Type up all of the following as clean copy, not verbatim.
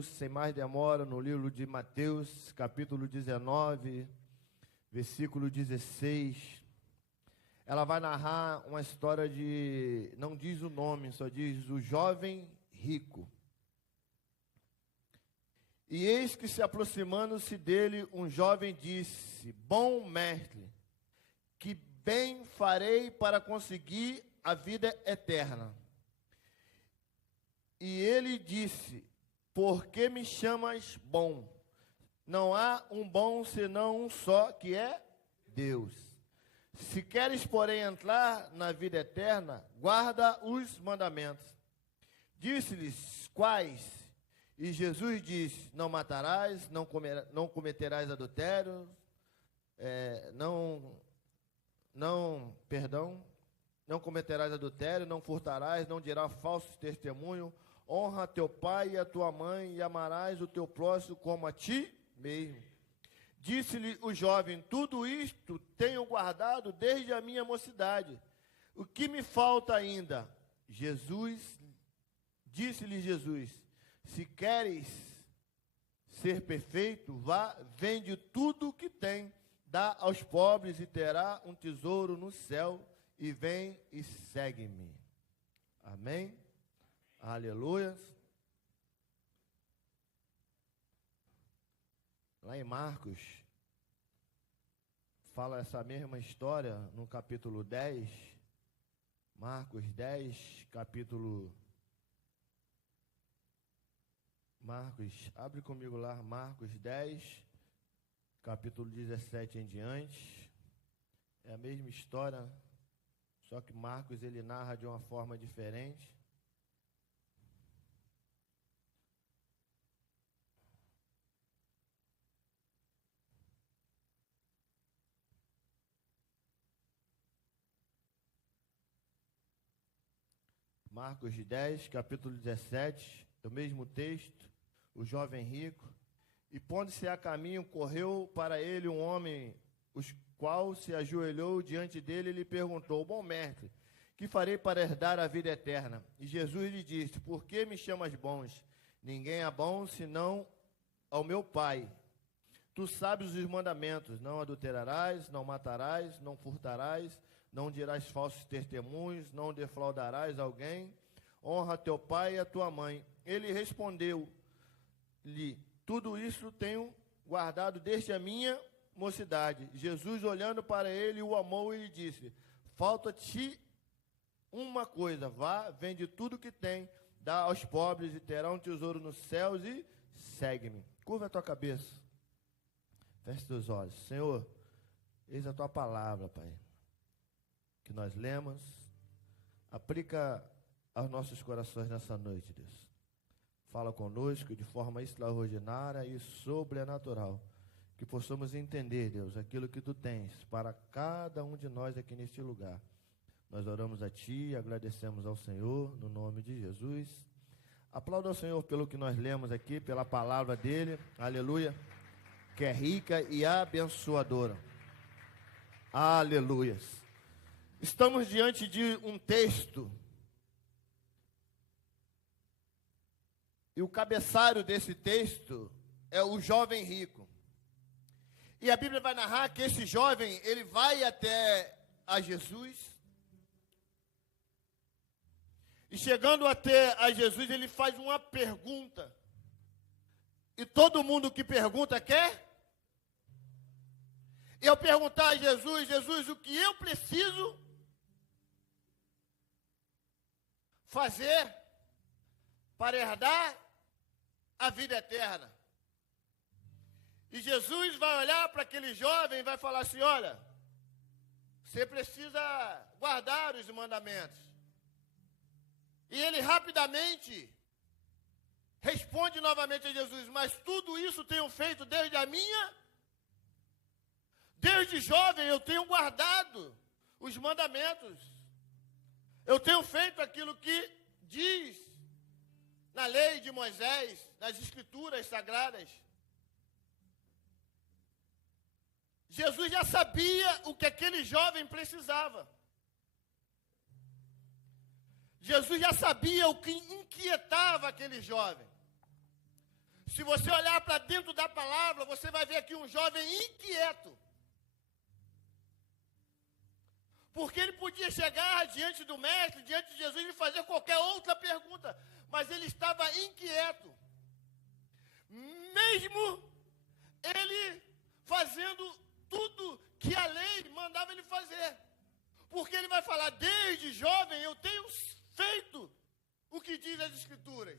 comigo, sem mais demora, no livro de Mateus, capítulo 19, versículo 16. Ela vai narrar uma história de, não diz o nome, só diz o jovem rico. E eis que, se aproximando-se dele, um jovem disse: Bom mestre, que bem farei para conseguir a vida eterna? E ele disse: Por que me chamas bom? Não há um bom senão um só, que é Deus. Se queres, porém, entrar na vida eterna, guarda os mandamentos. Disse-lhes: Quais? E Jesus disse: Não matarás, não cometerás adultério, não cometerás adultério, não furtarás, não dirás falso testemunho, honra teu pai e a tua mãe, e amarás o teu próximo como a ti mesmo. Disse-lhe o jovem: Tudo isto tenho guardado desde a minha mocidade. O que me falta ainda? Disse-lhe Jesus: Se queres ser perfeito, vá, vende tudo o que tem, dá aos pobres e terá um tesouro no céu, e vem e segue-me. Amém? Aleluia. Lá em Marcos, fala essa mesma história no capítulo 10, Marcos 10, abre comigo lá, Marcos 10, capítulo 17 em diante. É a mesma história, só que Marcos ele narra de uma forma diferente. Marcos 10, capítulo 17, é o mesmo texto, o jovem rico. E pondo-se a caminho, correu para ele um homem, o qual se ajoelhou diante dele e lhe perguntou: Bom mestre, que farei para herdar a vida eterna? E Jesus lhe disse: Por que me chamas bons? Ninguém é bom senão ao meu Pai. Tu sabes os mandamentos: não adulterarás, não matarás, não furtarás, não dirás falsos testemunhos, não defraudarás alguém, honra teu pai e a tua mãe. Ele respondeu-lhe: Tudo isso tenho guardado desde a minha mocidade. Jesus, olhando para ele, o amou e lhe disse: Falta-te uma coisa, vá, vende tudo que tem, dá aos pobres e terá um tesouro nos céus e segue-me. Curva a tua cabeça, feche teus olhos. Senhor, eis a tua palavra, Pai, que nós lemos, aplica aos nossos corações nessa noite, Deus. Fala conosco de forma extraordinária e sobrenatural, que possamos entender, Deus, aquilo que Tu tens para cada um de nós aqui neste lugar. Nós oramos a Ti, agradecemos ao Senhor, no nome de Jesus. Aplauda ao Senhor pelo que nós lemos aqui, pela palavra dEle, aleluia, que é rica e abençoadora. Aleluias. Estamos diante de um texto, e o cabeçalho desse texto é o jovem rico. E a Bíblia vai narrar que esse jovem, ele vai até a Jesus, e chegando até a Jesus, ele faz uma pergunta, e todo mundo que pergunta quer. Eu perguntar a Jesus: Jesus, o que eu preciso fazer para herdar a vida eterna? E Jesus vai olhar para aquele jovem e vai falar assim: olha, você precisa guardar os mandamentos. E ele rapidamente responde novamente a Jesus: mas tudo isso tenho feito desde jovem eu tenho guardado os mandamentos. Eu tenho feito aquilo que diz na lei de Moisés, nas escrituras sagradas. Jesus já sabia o que aquele jovem precisava. Jesus já sabia o que inquietava aquele jovem. Se você olhar para dentro da palavra, você vai ver aqui um jovem inquieto. Porque ele podia chegar diante do mestre, diante de Jesus e fazer qualquer outra pergunta. Mas ele estava inquieto. Mesmo ele fazendo tudo que a lei mandava ele fazer. Porque ele vai falar, desde jovem eu tenho feito o que diz as Escrituras.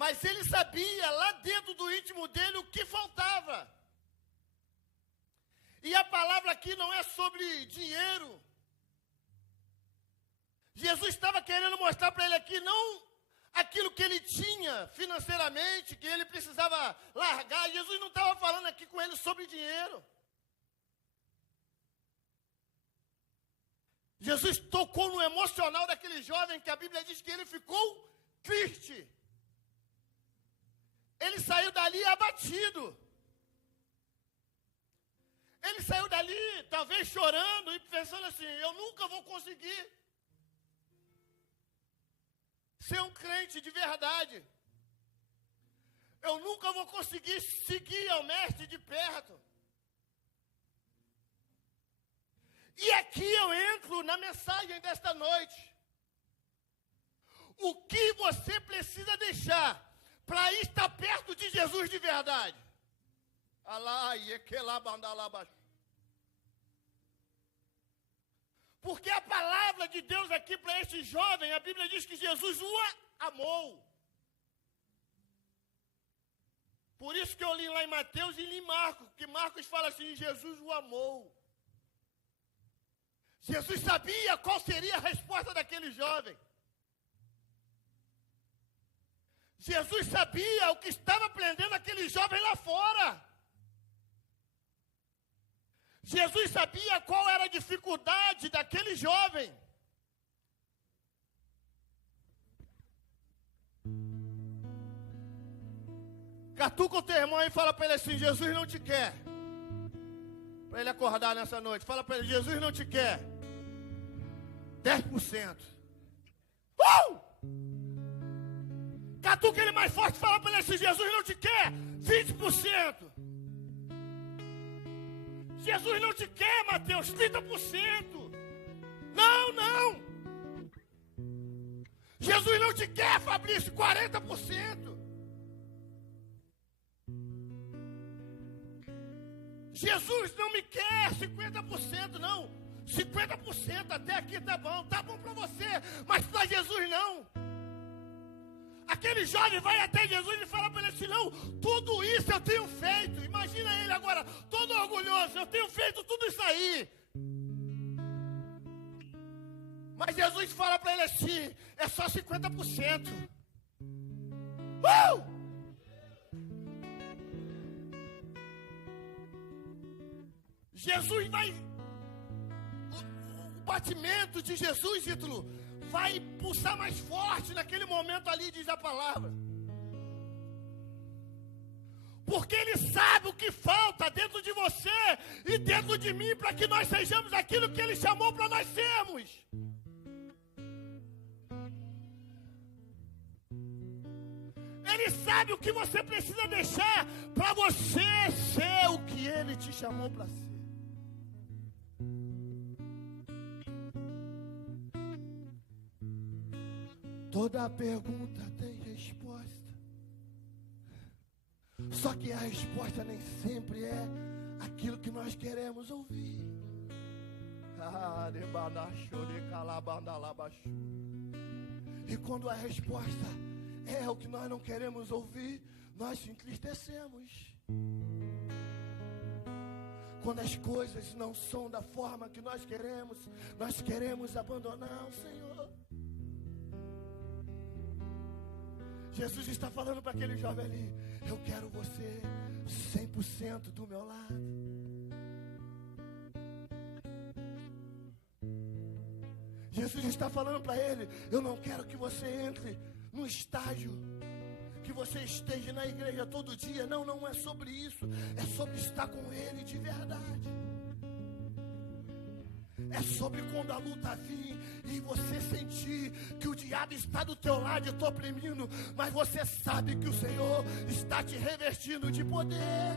Mas ele sabia lá dentro do íntimo dele o que faltava. E a palavra aqui não é sobre dinheiro. Jesus estava querendo mostrar para ele aqui não aquilo que ele tinha financeiramente, que ele precisava largar. Jesus não estava falando aqui com ele sobre dinheiro. Jesus tocou no emocional daquele jovem que a Bíblia diz que ele ficou triste. Ele saiu dali abatido. Ele saiu dali, talvez chorando e pensando assim, eu nunca vou conseguir ser um crente de verdade. Eu nunca vou conseguir seguir ao mestre de perto. E aqui eu entro na mensagem desta noite. O que você precisa deixar para estar perto de Jesus de verdade? Porque a palavra de Deus aqui para este jovem, a Bíblia diz que Jesus o amou. Por isso que eu li lá em Mateus e li em Marcos, que Marcos fala assim, Jesus o amou. Jesus sabia qual seria a resposta daquele jovem. Jesus sabia o que estava prendendo aquele jovem lá fora. Jesus sabia qual era a dificuldade daquele jovem. Catuca o teu irmão e fala para ele assim, Jesus não te quer. Para ele acordar nessa noite. Fala para ele, Jesus não te quer. 10%. Catuca ele mais forte, fala para ele assim, Jesus não te quer. 20%. Jesus não te quer, Mateus, 30%. Não. Jesus não te quer, Fabrício, 40%. Jesus não me quer, 50%, não. 50% até aqui tá bom para você, mas para Jesus não. Aquele jovem vai até Jesus e fala para ele assim, não, tudo isso eu tenho feito. Imagina ele agora, todo orgulhoso, eu tenho feito tudo isso aí. Mas Jesus fala para ele assim, é só 50%. Jesus vai, o batimento de Jesus, Ítalo, vai pulsar mais forte naquele momento ali, diz a palavra. Porque Ele sabe o que falta dentro de você e dentro de mim para que nós sejamos aquilo que Ele chamou para nós sermos. Ele sabe o que você precisa deixar para você ser o que Ele te chamou para ser. Toda pergunta tem resposta. Só que a resposta nem sempre é aquilo que nós queremos ouvir. E quando a resposta é o que nós não queremos ouvir, nós se entristecemos. Quando as coisas não são da forma que nós queremos abandonar o Senhor. Jesus está falando para aquele jovem ali, eu quero você 100% do meu lado. Jesus está falando para ele, eu não quero que você entre no estágio, que você esteja na igreja todo dia. Não é sobre isso, é sobre estar com Ele de verdade. É sobre quando a luta vir e você sentir que o diabo está do teu lado e te oprimindo, mas você sabe que o Senhor está te revestindo de poder.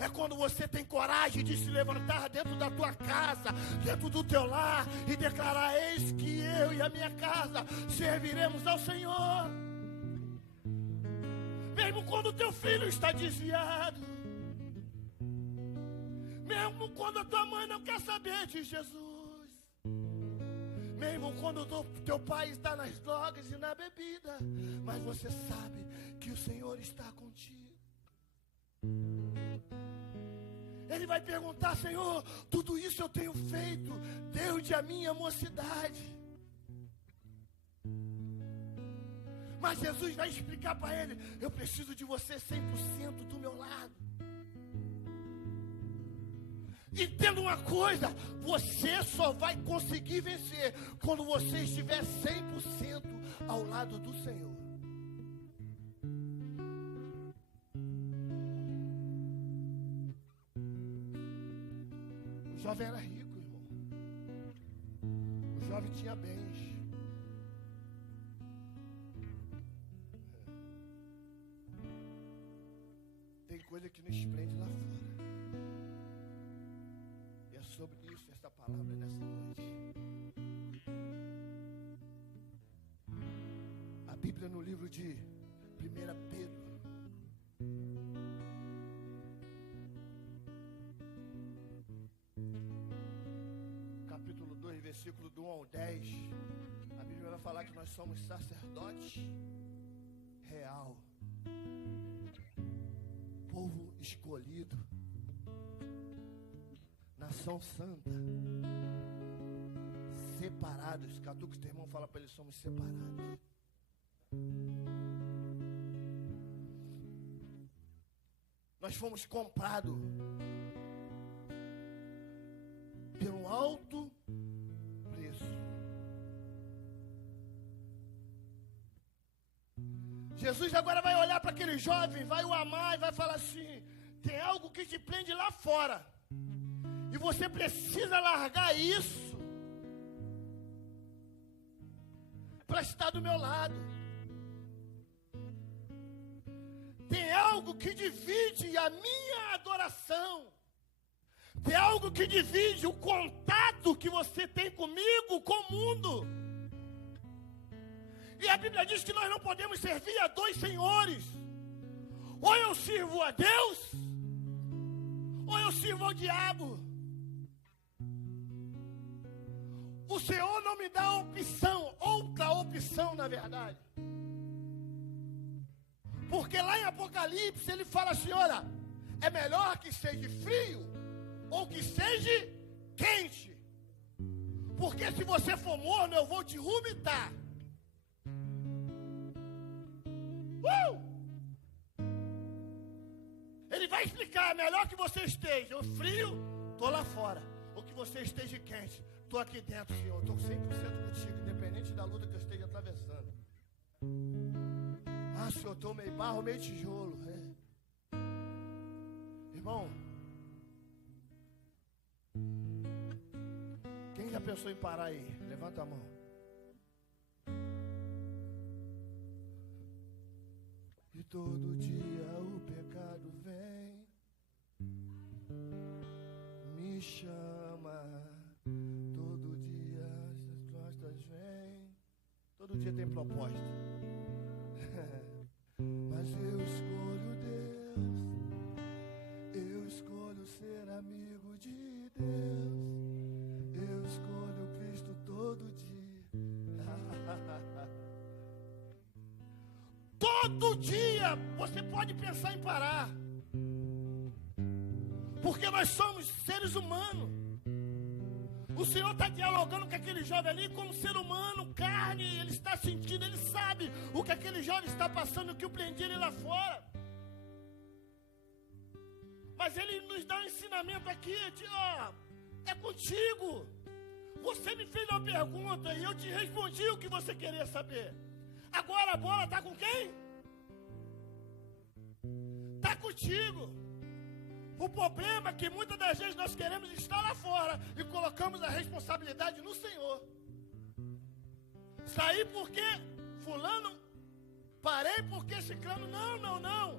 É quando você tem coragem de se levantar dentro da tua casa, dentro do teu lar, e declarar: eis que eu e a minha casa serviremos ao Senhor. Mesmo quando o teu filho está desviado, mesmo quando a tua mãe não quer saber de Jesus, mesmo quando o teu pai está nas drogas e na bebida, mas você sabe que o Senhor está contigo. Ele vai perguntar: Senhor, tudo isso eu tenho feito desde a minha mocidade. Mas Jesus vai explicar para ele: eu preciso de você 100% do meu lado. Entenda uma coisa: você só vai conseguir vencer quando você estiver 100% ao lado do Senhor. O jovem era rico, irmão. O jovem tinha bens. Tem coisa que nos prende lá fora. E é sobre isso esta palavra nessa noite. A Bíblia, no livro de 1 Pedro, capítulo 2, versículo do 1 ao 10, a Bíblia vai falar que nós somos sacerdotes real, povo escolhido, nação santa, separados. Catuca o teu irmão, fala para ele: somos separados. Nós fomos comprados pelo alto preço. Jesus agora vai olhar para aquele jovem, vai o amar e vai falar assim: tem algo que te prende lá fora, e você precisa largar isso para estar do meu lado. Tem algo que divide a minha adoração. Tem algo que divide o contato que você tem comigo, com o mundo. E a Bíblia diz que nós não podemos servir a dois senhores. Ou eu sirvo a Deus, ou eu sirvo ao diabo. O Senhor não me dá opção, outra opção na verdade. Porque lá em Apocalipse ele fala assim: olha, é melhor que seja frio ou que seja quente. Porque se você for morno, eu vou te vomitar. Ele vai explicar: é melhor que você esteja frio, estou lá fora, ou que você esteja quente, estou aqui dentro, Senhor. Estou 100% contigo, independente da luta que eu esteja atravessando. Ah, Senhor, estou meio barro, meio tijolo. Irmão, quem já pensou em parar aí? Levanta a mão. E todo dia o pecado vem, me chama. Todo dia as costas vêm. Todo dia tem proposta. Mas eu escolho Deus, eu escolho ser amigo de Deus, eu escolho Cristo todo dia. Todo dia você pode pensar em parar, porque nós somos seres humanos. O Senhor está dialogando com aquele jovem ali como ser humano, carne. Ele está sentindo, ele sabe o que aquele jovem está passando, o que o prendia ele lá fora. Mas ele nos dá um ensinamento aqui, é contigo. Você me fez uma pergunta e eu te respondi o que você queria saber. Agora a bola está com quem? Está contigo. O problema é que muitas das vezes nós queremos estar lá fora e colocamos a responsabilidade no Senhor. Saí porque fulano, parei porque ciclano. Não.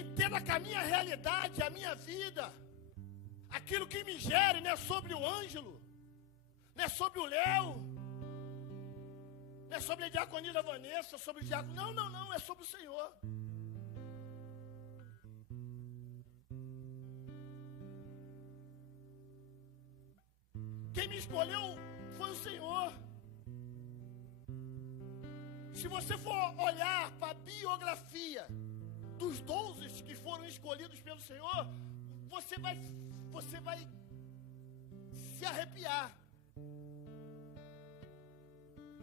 Entenda que a minha realidade, a minha vida, aquilo que me gere não é sobre o Ângelo, não é sobre o Léo, não é sobre a diaconisa Vanessa, sobre o diácono. Não, é sobre o Senhor. Quem me escolheu foi o Senhor. Se você for olhar para a biografia dos 12 que foram escolhidos pelo Senhor, você vai se arrepiar.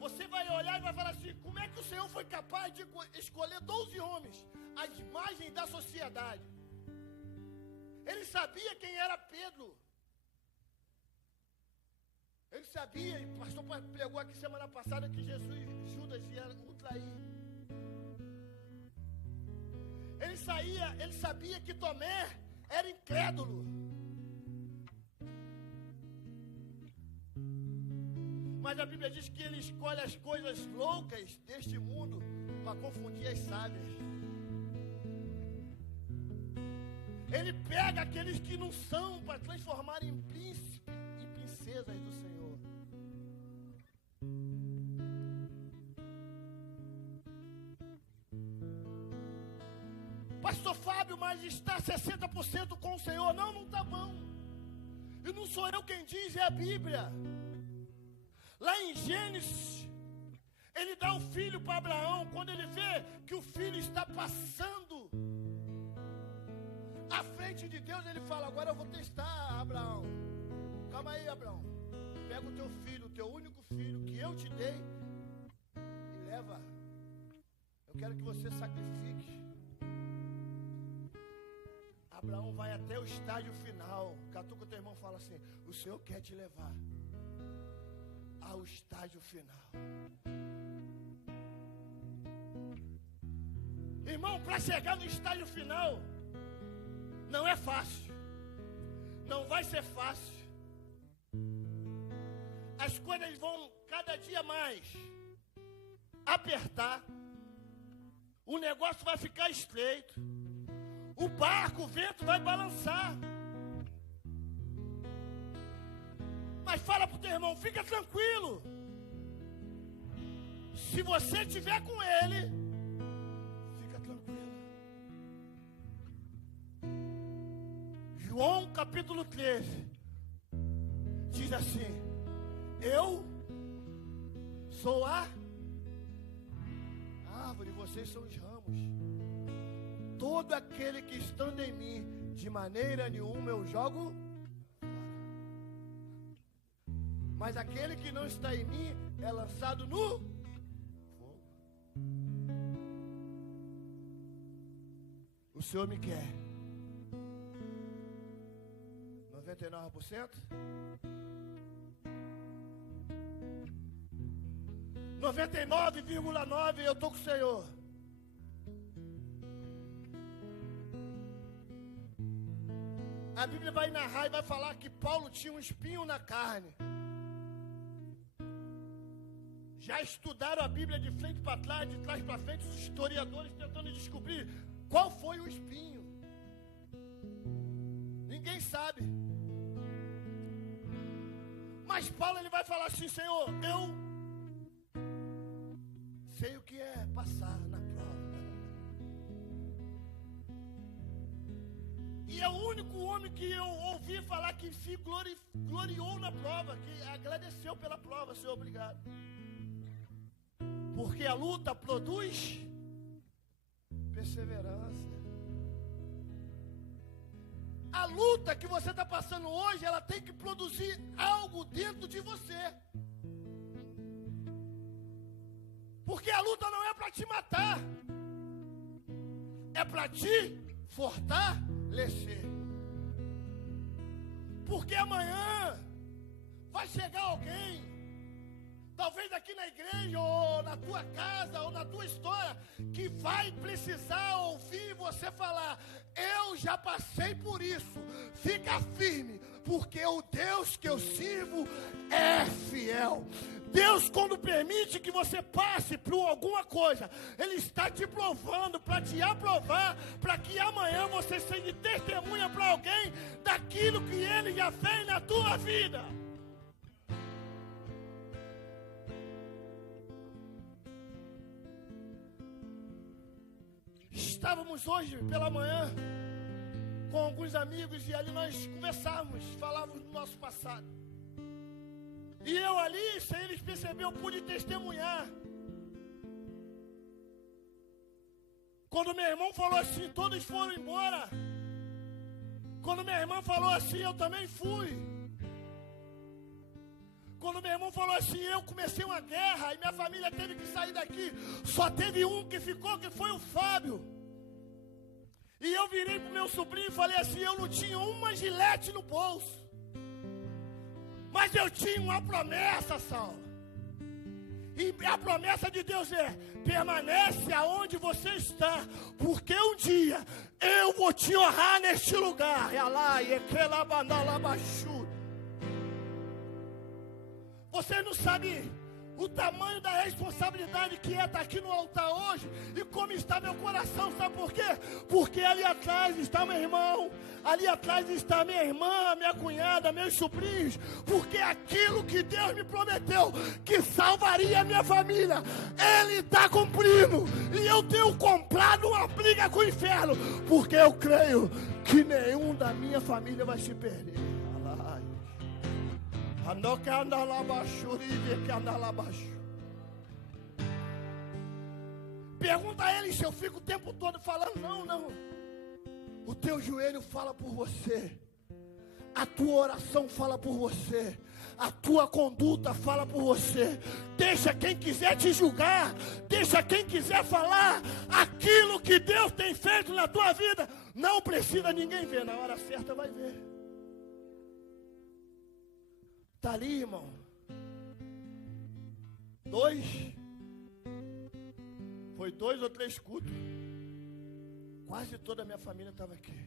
Você vai olhar e vai falar assim: como é que o Senhor foi capaz de escolher 12 homens, à imagem da sociedade? Ele sabia quem era Pedro. Ele sabia, e o pastor pregou aqui semana passada, que Judas ia o trair. Ele sabia que Tomé era incrédulo. Mas a Bíblia diz que ele escolhe as coisas loucas deste mundo para confundir as sábias. Ele pega aqueles que não são para transformar em príncipes e princesas do Senhor. Pastor Fábio, mas está 60% com o Senhor. Não está bom. E não sou eu quem diz, é a Bíblia. Lá em Gênesis, ele dá o filho para Abraão. Quando ele vê que o filho está passando à frente de Deus, ele fala: agora eu vou testar, Abraão. Calma aí, Abraão. Pega o teu filho, o teu único filho que eu te dei, e leva. Eu quero que você sacrifique. Abraão vai até o estágio final. Catuca o teu irmão, fala assim: o Senhor quer te levar ao estágio final. Irmão, para chegar no estágio final não é fácil. Não vai ser fácil. As coisas vão cada dia mais apertar. O negócio vai ficar estreito. O barco, o vento vai balançar. Mas fala para o teu irmão: fica tranquilo. Se você estiver com ele, fica tranquilo. João capítulo 13 diz assim: eu sou a árvore, vocês são os ramos. Todo aquele que estando em mim, de maneira nenhuma eu jogo fora. Mas aquele que não está em mim é lançado no fogo. O Senhor me quer 99%? 99,9% eu estou com o Senhor. A Bíblia vai narrar e vai falar que Paulo tinha um espinho na carne. Já estudaram a Bíblia de frente para trás, de trás para frente, os historiadores tentando descobrir qual foi o espinho. Ninguém sabe. Mas Paulo ele vai falar assim: Senhor, eu sei o que é passar na prova. E é o único homem que eu ouvi falar que se gloriou na prova, que agradeceu pela prova. Senhor, obrigado. Porque a luta produz perseverança. A luta que você está passando hoje, ela tem que produzir algo dentro de você. Porque a luta não é para te matar, é para te fortalecer. Porque amanhã vai chegar alguém, talvez aqui na igreja, ou na tua casa, ou na tua história, que vai precisar ouvir você falar: eu já passei por isso. Fica firme, porque o Deus que eu sirvo é fiel. Deus, quando permite que você passe por alguma coisa, Ele está te provando, para te aprovar, para que amanhã você seja testemunha para alguém daquilo que Ele já fez na tua vida. Estávamos hoje pela manhã com alguns amigos e ali nós conversávamos, falávamos do nosso passado. E eu ali, sem eles perceberem, eu pude testemunhar. Quando meu irmão falou assim, todos foram embora. Quando minha irmã falou assim, eu também fui. Quando meu irmão falou assim, eu comecei uma guerra e minha família teve que sair daqui. Só teve um que ficou, que foi o Fábio. E eu virei pro meu sobrinho e falei assim, eu não tinha uma gilete no bolso. Mas eu tinha uma promessa, Saulo. E a promessa de Deus é: permanece aonde você está, porque um dia eu vou te honrar neste lugar. Você não sabe o tamanho da responsabilidade que é estar aqui no altar hoje e como está meu coração, sabe por quê? Porque ali atrás está meu irmão, ali atrás está minha irmã, minha cunhada, meus sobrinhos, porque aquilo que Deus me prometeu, que salvaria a minha família, Ele está cumprindo, e eu tenho comprado uma briga com o inferno, porque eu creio que nenhum da minha família vai se perder. Pergunta a ele se eu fico o tempo todo falando. Não. O teu joelho fala por você. A tua oração fala por você. A tua conduta fala por você. Deixa quem quiser te julgar. Deixa quem quiser falar. Aquilo que Deus tem feito na tua vida, não precisa ninguém ver. Na hora certa vai ver. Está ali, irmão. 2 ou 3 cultos. Quase toda a minha família estava aqui.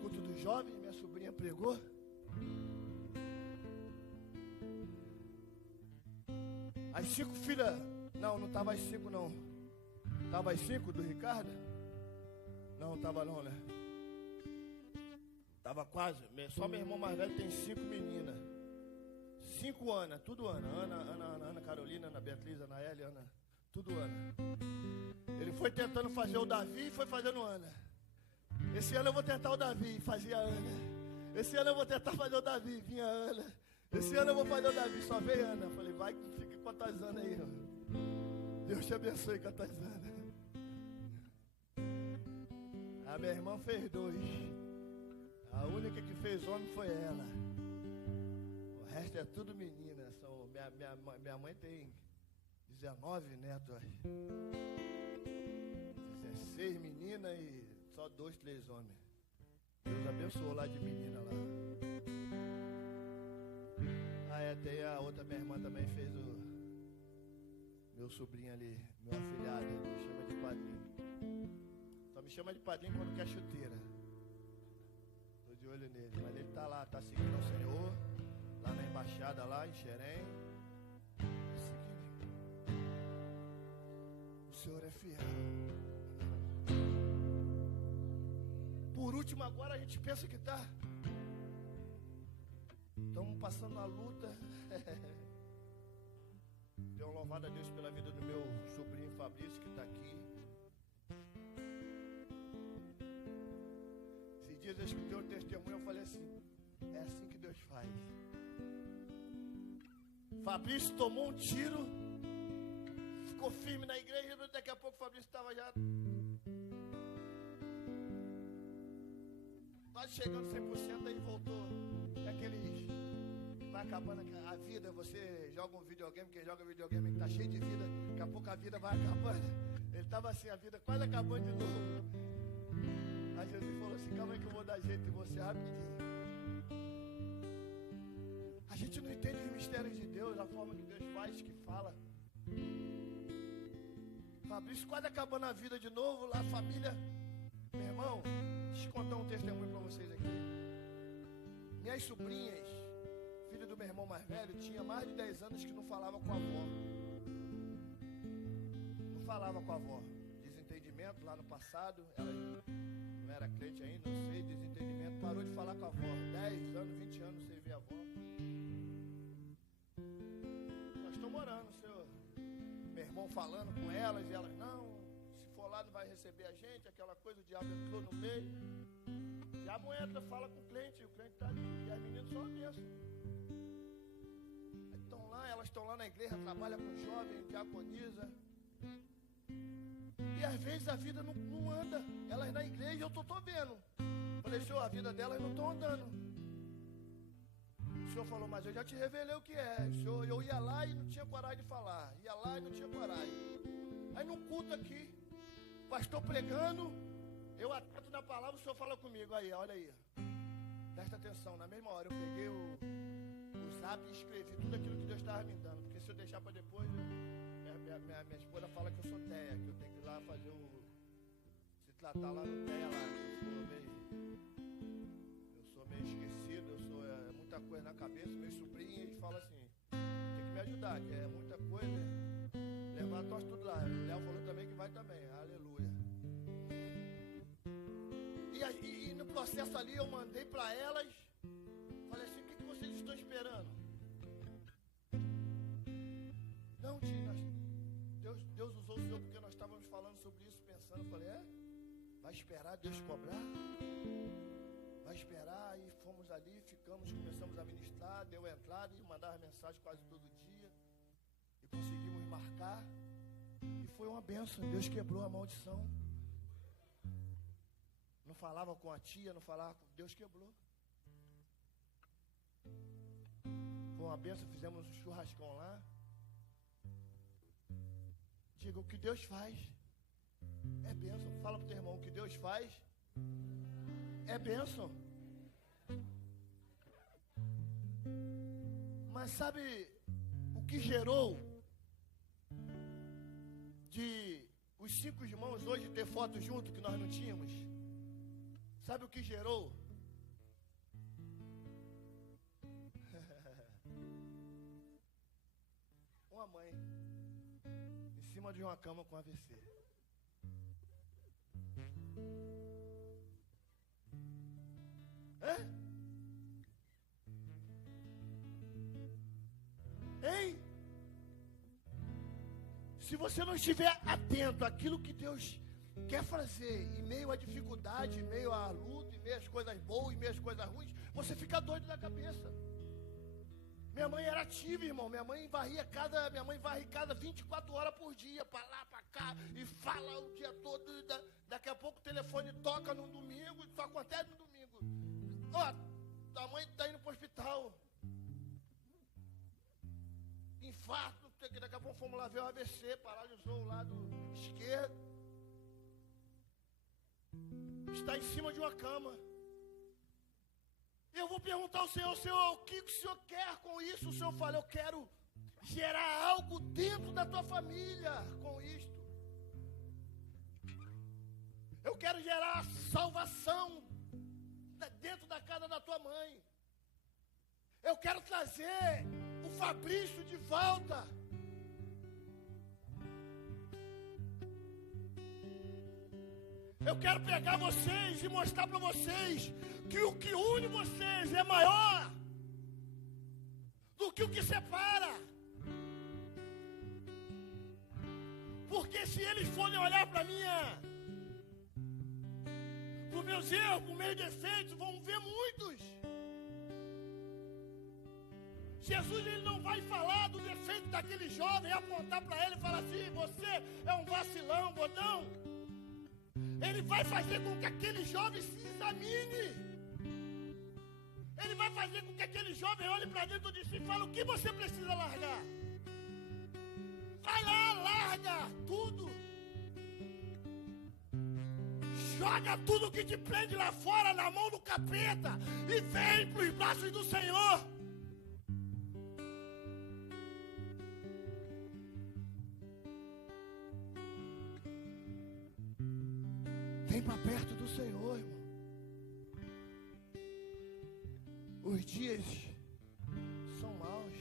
Culto do jovem, minha sobrinha pregou. As 5 filhas. Não estava as 5 não. Estava as 5 do Ricardo? Não, estava não, né? Estava quase, só meu irmão mais velho tem 5 meninas. 5 Ana, tudo Ana. Ana Carolina, Ana Beatriz, Ana Eli, Ana, tudo Ana. Ele foi tentando fazer o Davi e foi fazendo Ana. Esse ano eu vou tentar o Davi, fazia Ana. Esse ano eu vou tentar fazer o Davi, vinha Ana. Esse ano eu vou fazer o Davi, só veio Ana. Eu falei, vai, fique com a tuas Ana aí, ó. Deus te abençoe com a tuas Ana. A minha irmã fez 2. A única que fez homem foi ela. O resto é tudo menina. Minha mãe tem 19 netos. 16 meninas e só 2, 3 homens. Deus abençoou lá de menina lá. Tem a outra, minha irmã também fez o meu sobrinho ali, meu afilhado, ele me chama de padrinho. Só me chama de padrinho quando quer chuteira. De olho nele, mas ele está lá, está seguindo o Senhor, lá na embaixada, lá em Xerém, seguindo. O Senhor é fiel. Por último, agora a gente pensa que está. Estamos passando a luta. Tenho louvado a Deus pela vida do meu sobrinho Fabrício, que está aqui. Eu escutei um testemunho, eu falei assim, é assim que Deus faz. Fabrício tomou um tiro, ficou firme na igreja, daqui a pouco o Fabrício estava já quase chegando 100%, aí voltou. É aqueles, vai acabando a vida, você joga um videogame, quem joga videogame está cheio de vida, daqui a pouco a vida vai acabando. Ele estava assim, a vida quase acabando de novo. Aí Jesus falou assim, calma aí que eu vou dar jeito em você rapidinho. A gente não entende os mistérios de Deus, forma que Deus faz, que fala. Fabrício quase acabando a vida de novo, lá a família. Meu irmão, deixa eu contar um testemunho para vocês aqui. Minhas sobrinhas, filho do meu irmão mais velho, tinha mais de 10 anos que não falava com a avó. Não falava com a avó. Desentendimento lá no passado, ela não era crente ainda, não sei, desentendimento, parou de falar com a avó. 10 anos, 20 anos sem ver a avó. Nós estamos orando, senhor. Meu irmão falando com elas, e elas, não, se for lá não vai receber a gente, aquela coisa, o diabo entrou no meio. O diabo entra, fala com o cliente está ali, e as meninas são uma bênção. Estão lá, elas estão lá na igreja, trabalham com jovem, diaconiza. E às vezes a vida não anda. Elas na igreja, eu estou vendo. Falei, senhor, a vida delas não estão andando. O senhor falou, mas eu já te revelei o que é. Senhor, eu ia lá e não tinha coragem de falar. Ia lá e não tinha coragem. Aí num culto aqui, pastor pregando, eu atento na palavra, o senhor fala comigo. Aí, olha aí. Presta atenção, na mesma hora eu peguei o zap e escrevi tudo aquilo que Deus estava me dando. Porque se eu deixar para depois, minha esposa fala que eu sou teia, que eu tenho que ir lá fazer se tratar lá no teia lá. Eu sou meio esquecido, é muita coisa na cabeça. Meus sobrinhos falam assim, tem que me ajudar, que é muita coisa. Levar nós tudo lá. O Léo falou também que vai também, aleluia. E no processo ali eu mandei para elas, falei assim, o que vocês estão esperando? Não, tia, Deus usou o senhor porque nós estávamos falando sobre isso, pensando. Eu falei, vai esperar Deus cobrar? Vai esperar? E fomos ali, ficamos, começamos a ministrar, deu a entrada e mandava mensagem quase todo dia. E conseguimos marcar. E foi uma bênção, Deus quebrou a maldição. Não falava com a tia, não falava com... Deus quebrou. Foi uma bênção, fizemos um churrascão lá. Diga, o que Deus faz é bênção. Fala para o teu irmão, o que Deus faz é bênção. Mas sabe o que gerou de os 5 irmãos hoje ter foto junto que nós não tínhamos? Sabe o que gerou? Uma mãe em cima de uma cama com AVC. Hein? Se você não estiver atento àquilo que Deus quer fazer, em meio à dificuldade, em meio à luta, em meio às coisas boas, em meio às coisas ruins, você fica doido da cabeça. Minha mãe era ativa, irmão. Minha mãe varre casa 24 horas por dia, para lá, para cá, e fala o dia todo. Daqui a pouco o telefone toca no domingo, e só acontece no domingo. A mãe está indo para o hospital. Infarto, daqui a pouco fomos lá ver o AVC, paralisou o lado esquerdo. Está em cima de uma cama. Eu vou perguntar ao Senhor, o que o Senhor quer com isso? O Senhor fala, eu quero gerar algo dentro da tua família com isto. Eu quero gerar salvação dentro da casa da tua mãe. Eu quero trazer o Fabrício de volta. Eu quero pegar vocês e mostrar para vocês que o que une vocês é maior do que o que separa. Porque se eles forem olhar para os meus erros, para os meus defeitos, vão ver muitos. Jesus, ele não vai falar do defeito daquele jovem, apontar para ele e falar assim, você é um vacilão, bodão. Ele vai fazer com que aquele jovem se examine. Ele vai fazer com que aquele jovem olhe para dentro de si e fale, o que você precisa largar? Vai lá, larga tudo. Joga tudo que te prende lá fora na mão do capeta e vem para os braços do Senhor. Vem para perto do Senhor, irmão. Os dias são maus.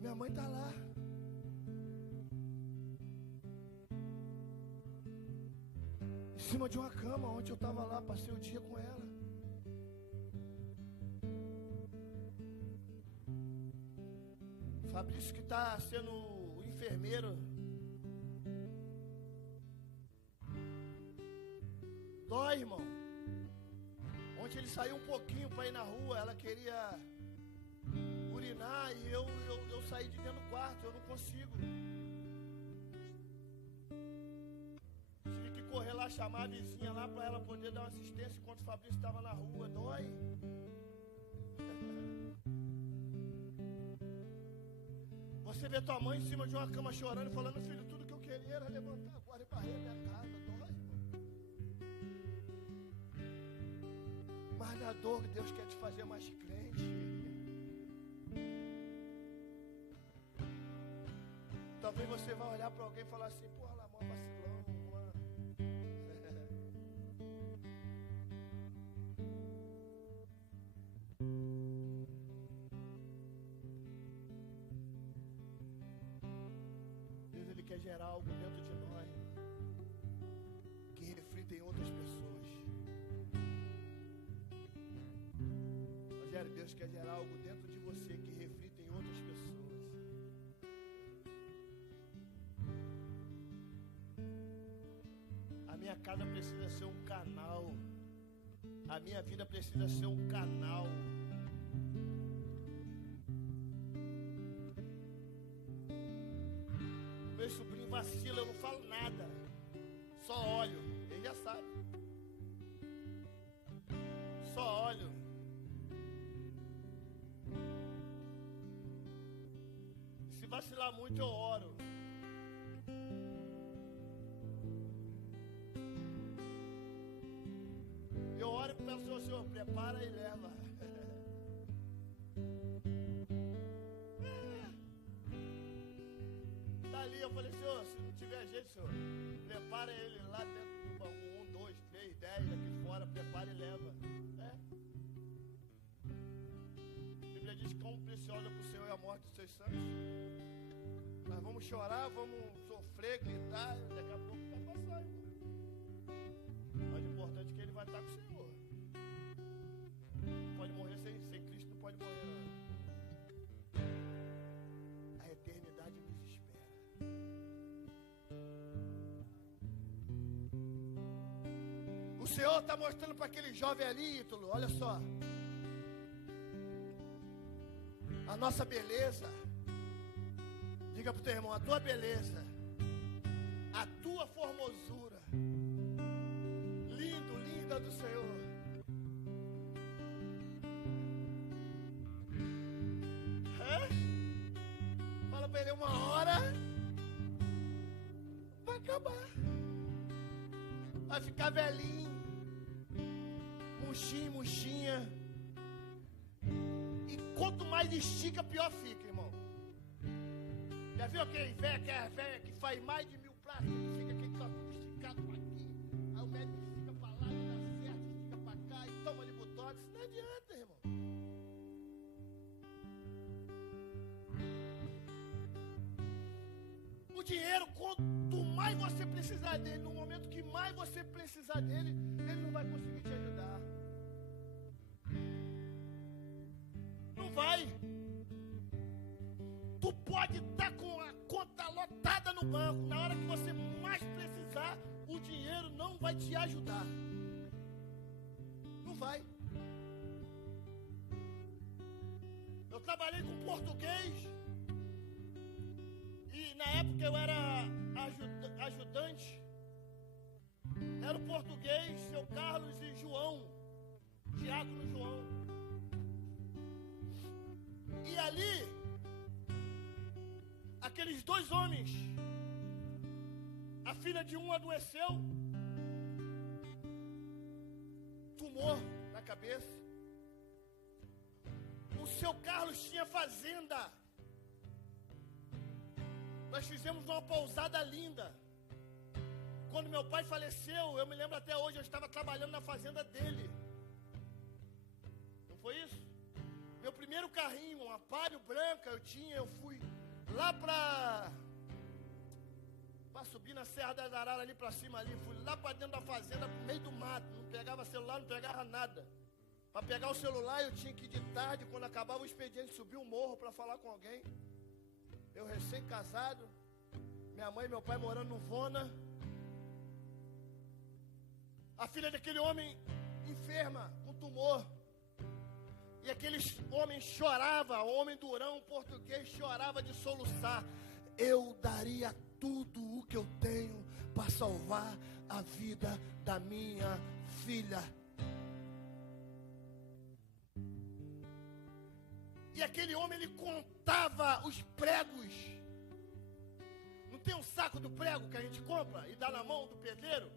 Minha mãe está lá. Em cima de uma cama, onde eu estava lá, passei o dia com ela. Fabrício, que está sendo o enfermeiro. Dói, irmão. Ontem ele saiu um pouquinho para ir na rua. Ela queria urinar e eu saí de dentro do quarto. Eu não consigo. Tive que correr lá, chamar a vizinha lá para ela poder dar uma assistência enquanto o Fabrício estava na rua. Dói. Você vê tua mãe em cima de uma cama chorando e falando: filho, tudo que eu queria era levantar agora e varrer minha casa. Dói, irmão. Mas na dor Deus quer te fazer mais crente. Talvez você vá olhar para alguém e falar assim: porra, lá, mó vacilão, mano. Deus, Ele quer gerar algo dentro de nós que reflita em outras pessoas. Rogério, Deus quer gerar algo dentro de você que reflita em outras pessoas. A minha casa precisa ser um canal. A minha vida precisa ser um canal. Meu sobrinho vacila, eu não falo nada. Só olho. Ele já sabe. Só olho. Se vacilar muito, eu oro. Eu oro e peço ao Senhor, prepara e leva. Tá ali, eu falei: Senhor, se não tiver jeito, Senhor, prepara ele lá dentro do banco. 1, 2, 3, 10, aqui fora, prepara e leva. A Bíblia diz: quão preciosa para o Senhor é a morte dos seus santos. Nós vamos chorar, vamos sofrer, gritar, daqui a pouco vai passar, irmão. Mas o importante é que ele vai estar com o Senhor. Não pode morrer sem Cristo, não pode morrer, não. A eternidade nos espera. O Senhor está mostrando para aquele jovem ali, Ítalo, olha só. A nossa beleza. Diga para o teu irmão: a tua beleza, a tua formosura, lindo, linda do Senhor. Fala para ele: uma hora vai acabar. Vai ficar velhinho, murchinho, murchinha. E quanto mais estica, pior fica, irmão. Já viu aquele velho que faz mais de 1000 plásticos, que fica aquele cabelo esticado para aqui, aí o médico estica para lá, não dá certo, estica para cá e toma de botox? Não adianta, irmão. O dinheiro, quanto mais você precisar dele, no momento que mais você precisar dele, ele não vai conseguir te ajudar. Não vai. Tu pode estar com a conta lotada no banco, na hora que você mais precisar, o dinheiro não vai te ajudar. Não vai. Eu trabalhei com português e na época eu era ajudante. Era o português, seu Carlos e João, Diácono João. E ali, aqueles 2 homens, a filha de um adoeceu, tumor na cabeça. O seu Carlos tinha fazenda Nós fizemos uma pousada linda. Quando meu pai faleceu, eu me lembro até hoje, eu estava trabalhando na fazenda dele. Não foi isso? Meu primeiro carrinho, uma Palio branca eu fui lá para subir na Serra das Araras ali para cima ali, fui lá para dentro da fazenda, no meio do mato, não pegava celular, não pegava nada. Para pegar o celular eu tinha que ir de tarde, quando acabava o expediente, subir o morro para falar com alguém. Eu recém-casado, minha mãe e meu pai morando no Vona. A filha daquele homem enferma, com tumor. E aquele homem chorava, homem durão, português, chorava de soluçar. Eu daria tudo o que eu tenho para salvar a vida da minha filha. E aquele homem, ele contava os pregos. Não tem um saco do prego que a gente compra e dá na mão do pedreiro?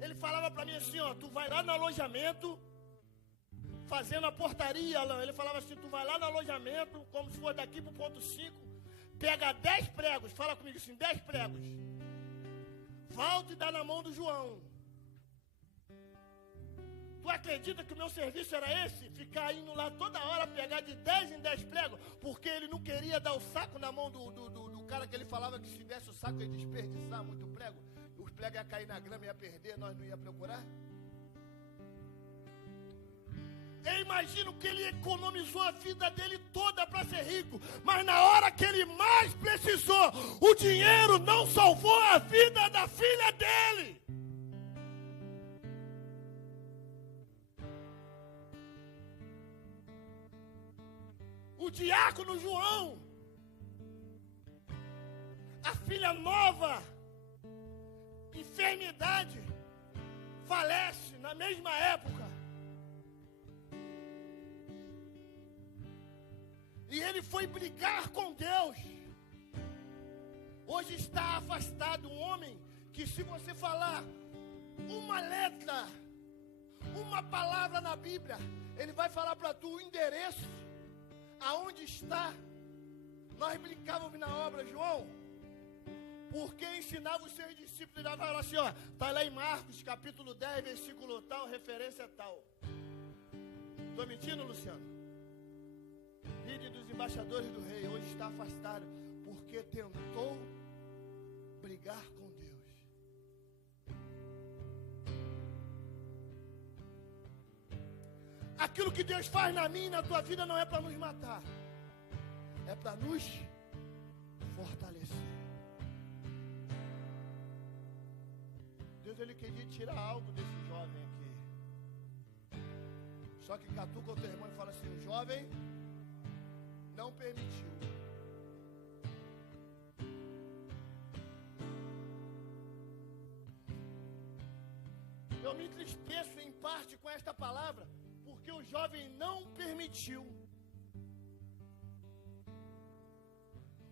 Ele falava para mim assim, ó, tu vai lá no alojamento, fazendo a portaria, Alain. Ele falava assim, tu vai lá no alojamento, como se for daqui pro ponto 5, pega 10 pregos, fala comigo assim, 10 pregos. Volta e dá na mão do João. Tu acredita que o meu serviço era esse? Ficar indo lá toda hora, pegar de 10 em 10 pregos, porque ele não queria dar o saco na mão do cara que ele falava que se desse o saco ia desperdiçar muito prego. Os pregos iam cair na grama, ia perder, nós não ia procurar. Eu imagino que ele economizou a vida dele toda para ser rico, mas na hora que ele mais precisou, o dinheiro não salvou a vida da filha dele. O diácono João, a filha nova, enfermidade, falece na mesma época. E ele foi brigar com Deus. Hoje está afastado um homem que, se você falar uma letra, uma palavra na Bíblia, ele vai falar para tu o endereço, aonde está. Nós brincávamos na obra, João, porque ensinava os seus discípulos, e falava assim, ó, está lá em Marcos, capítulo 10, versículo tal, referência tal. Estou mentindo, Luciano? Líder dos embaixadores do rei, hoje está afastado, porque tentou brigar com Deus. Aquilo que Deus faz na minha e na tua vida não é para nos matar, é para nos fortalecer. Deus, ele queria tirar algo desse jovem aqui. Só que catuca o teu irmão e fala assim, o jovem não permitiu. Eu me entristeço em parte com esta palavra, porque o jovem não permitiu.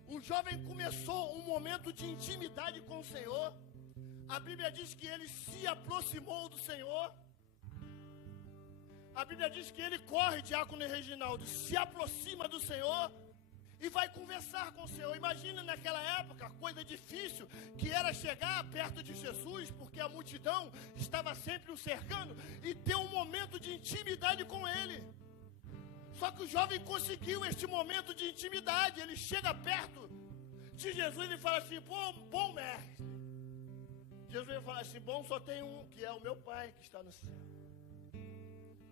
O jovem começou um momento de intimidade com o Senhor. A Bíblia diz que ele se aproximou do Senhor. A Bíblia diz que ele corre, diácono Reginaldo, se aproxima do Senhor e vai conversar com o Senhor. Imagina naquela época, coisa difícil, que era chegar perto de Jesus, porque a multidão estava sempre o cercando, e ter um momento de intimidade com ele. Só que o jovem conseguiu este momento de intimidade. Ele chega perto de Jesus e fala assim, bom mestre. Jesus vai falar assim, bom só tem um, que é o meu Pai que está no céu.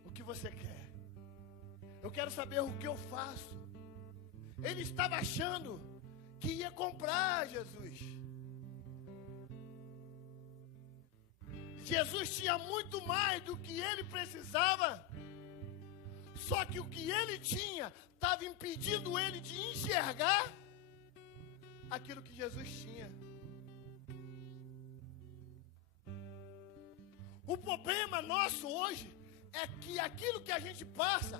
O que você quer? Eu quero saber o que eu faço. Ele estava achando que ia comprar Jesus. Jesus tinha muito mais do que ele precisava. Só que o que ele tinha estava impedindo ele de enxergar aquilo que Jesus tinha. O problema nosso hoje é que aquilo que a gente passa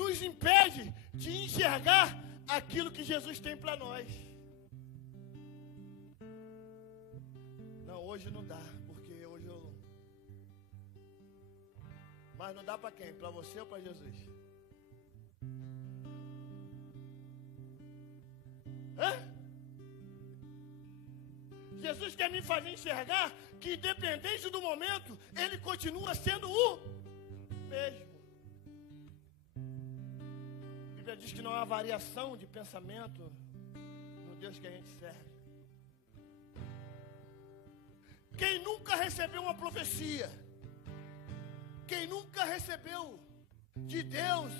nos impede de enxergar aquilo que Jesus tem para nós. Não, hoje não dá, porque hoje eu... Mas não dá para quem? Para você ou para Jesus? Hã? me fazer enxergar que, independente do momento, Ele continua sendo o mesmo. A Bíblia diz que não há variação de pensamento no Deus que a gente serve. Quem nunca recebeu uma profecia, quem nunca recebeu de Deus,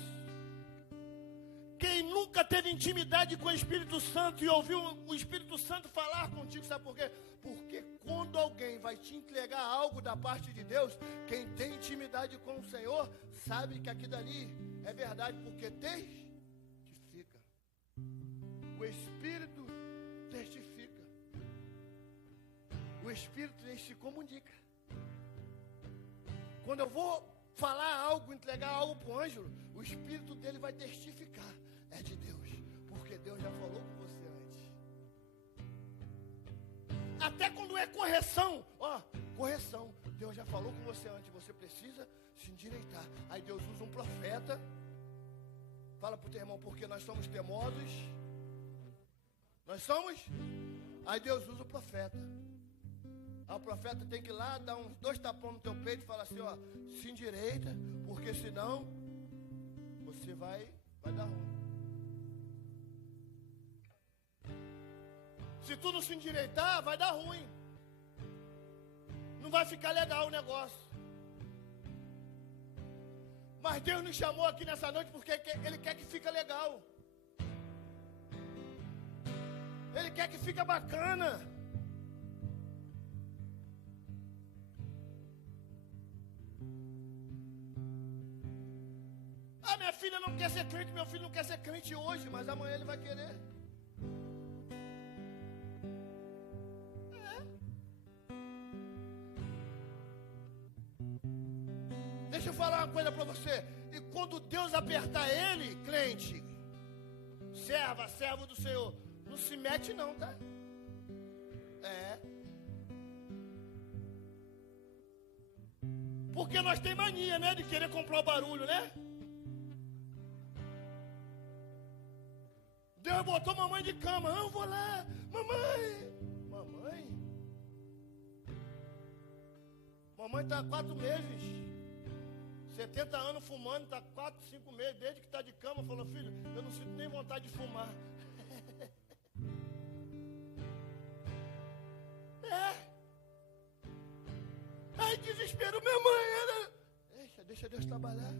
quem nunca teve intimidade com o Espírito Santo e ouviu o Espírito Santo falar contigo, sabe por quê? Porque quando alguém vai te entregar algo da parte de Deus, quem tem intimidade com o Senhor, sabe que aquilo ali é verdade, porque testifica. O Espírito testifica. O Espírito se comunica. Quando eu vou falar algo, entregar algo para o Ângelo, o Espírito dele vai testificar. É de Deus, porque Deus já falou com você antes. Até quando é correção, correção, Deus já falou com você antes, você precisa se endireitar. Aí Deus usa um profeta, fala para o teu irmão, porque nós somos teimosos, aí Deus usa o profeta. Aí o profeta tem que ir lá, dar uns 2 tapões no teu peito e falar assim, se endireita, porque senão você vai dar ruim. Se tu não se endireitar, vai dar ruim. Não vai ficar legal o negócio. Mas Deus nos chamou aqui nessa noite porque Ele quer que fique legal. Ele quer que fique bacana. Minha filha não quer ser crente, meu filho não quer ser crente hoje, mas amanhã ele vai querer. Deixa eu falar uma coisa para você. E quando Deus apertar ele, crente, servo do Senhor, não se mete não, tá? Porque nós temos mania, né, de querer comprar o barulho, né? Deus botou mamãe de cama. Eu vou lá. Mamãe? Mamãe está há 4 meses. 70 anos fumando. Está 4, 5 meses. Desde que está de cama. Falou, filho, eu não sinto nem vontade de fumar. Aí desespero. Minha mãe era... Deixa Deus trabalhar.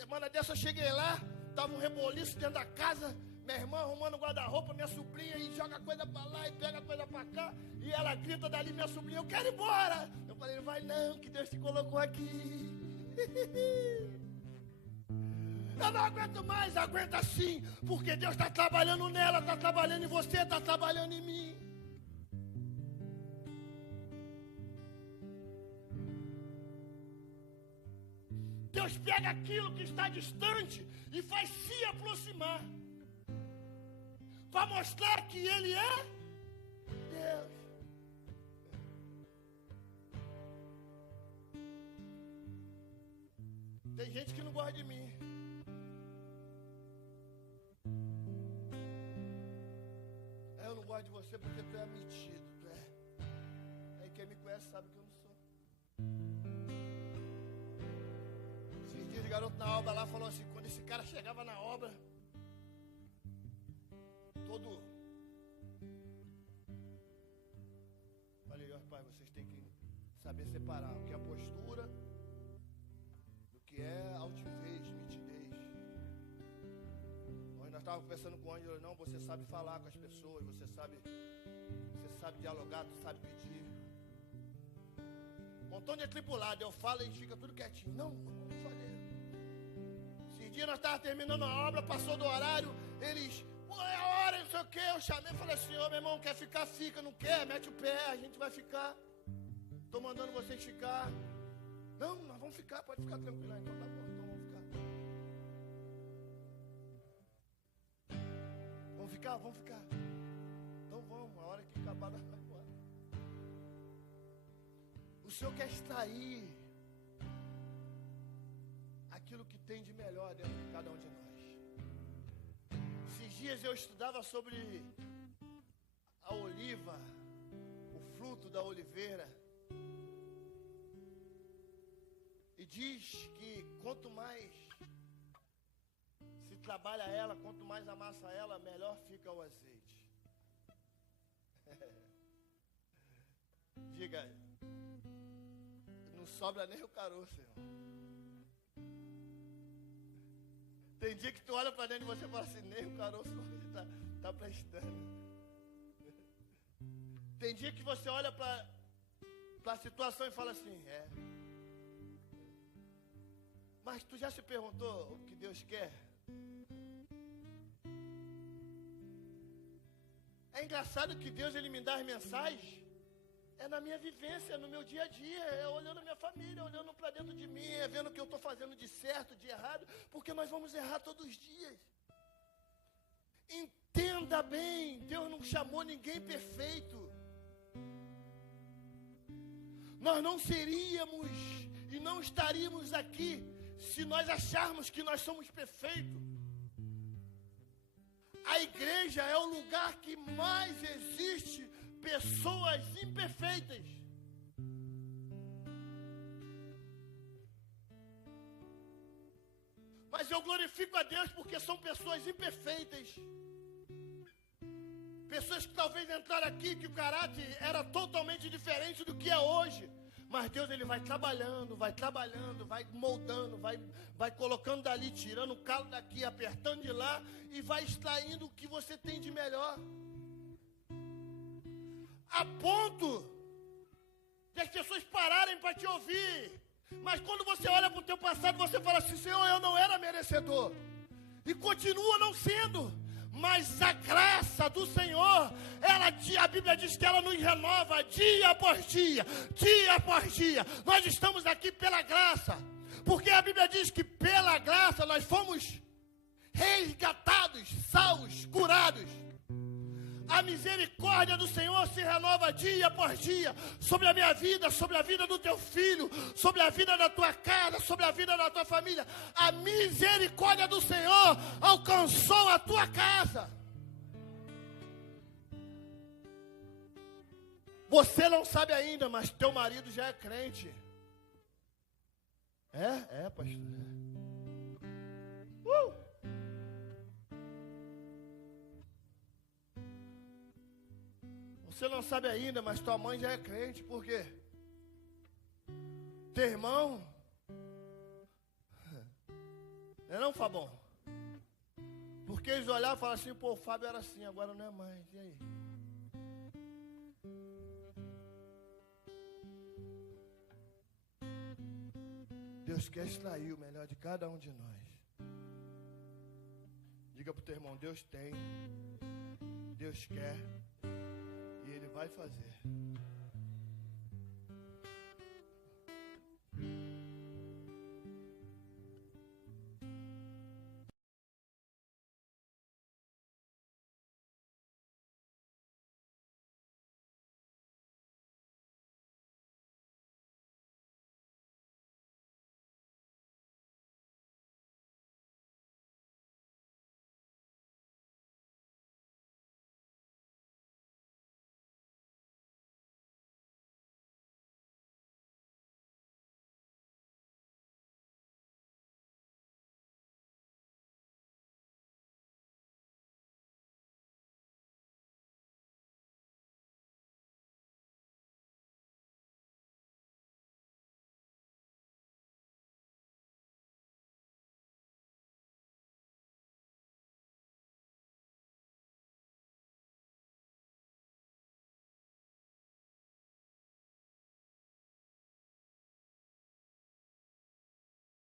Semana dessa eu cheguei lá, tava um reboliço dentro da casa, minha irmã arrumando guarda-roupa, minha sobrinha, e joga coisa pra lá e pega coisa pra cá, e ela grita dali, minha sobrinha, eu quero ir embora. Eu falei, vai não, que Deus te colocou aqui. Eu não aguento mais, aguenta sim, porque Deus está trabalhando nela, está trabalhando em você, está trabalhando em mim. Deus pega aquilo que está distante e faz se aproximar, para mostrar que Ele é Deus. Tem gente que não gosta de mim. Eu não gosto de você porque tu é metido, tu é. Aí quem me conhece sabe que eu não sou. Esses dias o garoto na obra lá falou assim, quando esse cara chegava na obra, todo... Falei, ó, pai, vocês têm que saber separar o que é postura do que é altivez, mitidez. Nós estávamos conversando com o Ângelo, não, você sabe falar com as pessoas, você sabe dialogar, você sabe pedir. Um montão de tripulado, eu falo e fica tudo quietinho. Não falei. Esses dias nós estávamos terminando a obra, passou do horário, eles, pô, é a hora, não sei o que, eu chamei e falei assim, ô meu irmão, quer ficar, fica, não quer, mete o pé, a gente vai ficar. Estou mandando vocês ficar. Não, nós vamos ficar, pode ficar tranquilo. Então tá bom, então vamos ficar. Vamos ficar? Vamos ficar. Então vamos, a hora que acabar nós vamos embora. O Senhor quer extrair aquilo que tem de melhor dentro de cada um de nós. dias eu estudava sobre a oliva, o fruto da oliveira. E diz que quanto mais se trabalha ela, quanto mais amassa ela, melhor fica o azeite. Diga, não sobra nem o caroço, irmão. Tem dia que tu olha para dentro de você e fala assim, nem o caroço hoje tá prestando. Tem dia que você olha para a situação e fala assim, mas tu já se perguntou o que Deus quer? É engraçado que Deus, Ele me dá as mensagens, é na minha vivência, no meu dia a dia, é olhando a minha família, olhando para dentro de mim, é vendo o que eu estou fazendo de certo, de errado, porque nós vamos errar todos os dias. Entenda bem, Deus não chamou ninguém perfeito. Nós não seríamos e não estaríamos aqui se nós acharmos que nós somos perfeitos. A igreja é o lugar que mais existe pessoas imperfeitas. Mas eu glorifico a Deus porque são pessoas imperfeitas. Pessoas que talvez entraram aqui que o caráter era totalmente diferente do que é hoje. Mas Deus, Ele vai trabalhando, vai moldando, vai colocando dali, tirando o calo daqui, apertando de lá e vai extraindo o que você tem de melhor. A ponto de as pessoas pararem para te ouvir. Mas quando você olha para o teu passado, você fala assim, Senhor, eu não era merecedor. E continua não sendo. Mas a graça do Senhor, a Bíblia diz que ela nos renova dia após dia, dia após dia. Nós estamos aqui pela graça. Porque a Bíblia diz que pela graça nós fomos resgatados, salvos, curados. A misericórdia do Senhor se renova dia após dia, sobre a minha vida, sobre a vida do teu filho, sobre a vida da tua casa, sobre a vida da tua família. A misericórdia do Senhor alcançou a tua casa. Você não sabe ainda, mas teu marido já é crente. Pastor. Você não sabe ainda, mas tua mãe já é crente. Por quê? Teu irmão, não é Fabão? Porque eles olharam e falaram assim, pô, o Fábio era assim, agora não é mais. E aí? Deus quer extrair o melhor de cada um de nós. Diga para o teu irmão, Deus tem, Deus quer. Ele vai fazer.